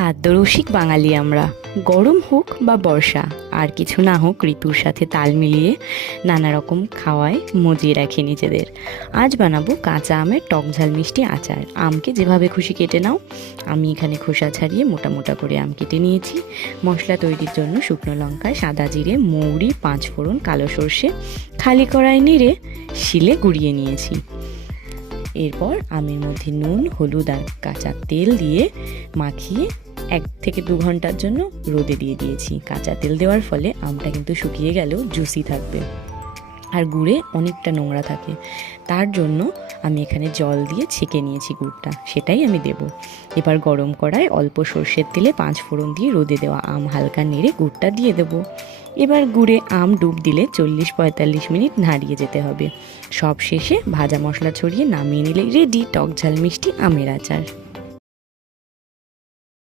খাদ্যরসিক বাঙালি আমরা। গরম হোক বা বর্ষা, আর কিছু না হোক, ঋতুর সাথে তাল মিলিয়ে নানা রকম খাওয়ায় মজিয়ে রাখি নিজেদের। আজ বানাবো কাঁচা আমের টক ঝাল মিষ্টি আচার। আমকে যেভাবে খুশি কেটে নাও। আমি এখানে খোসা ছাড়িয়ে মোটা মোটা করে আম কেটে নিয়েছি। মশলা তৈরির জন্য শুকনো লঙ্কা, সাদা জিরে, মৌরি, 5 ফোড়ন, কালো সর্ষে খালি কড়াই নেড়ে শিলে গুঁড়িয়ে নিয়েছি। এরপর আমের মধ্যে নুন, হলুদ আর কাঁচা তেল দিয়ে মাখিয়ে 1 থেকে 2 ঘন্টার জন্য রোদে দিয়ে দিয়েছি। কাঁচা তেল দেওয়ার ফলে আমটা কিন্তু শুকিয়ে গেলেও জুসি থাকবে, আর গুড়ে অনেকটা নোংরা থাকে। তার জন্য আমি এখানে জল দিয়ে ছেঁকে নিয়েছি গুড়টা, সেটাই আমি দেব। এবার গরম কড়ায় অল্প সর্ষের তেলে 5 ফোড়ন দিয়ে রোদে দেওয়া আম হালকা নেড়ে গুড়টা দিয়ে দেব। এবার গুড়ে আম ডুব দিলে 40-45 মিনিট নাড়িয়ে যেতে হবে। সব শেষে ভাজা মশলা ছড়িয়ে নামিয়ে নিলে রেডি টক ঝাল মিষ্টি আমের আচার।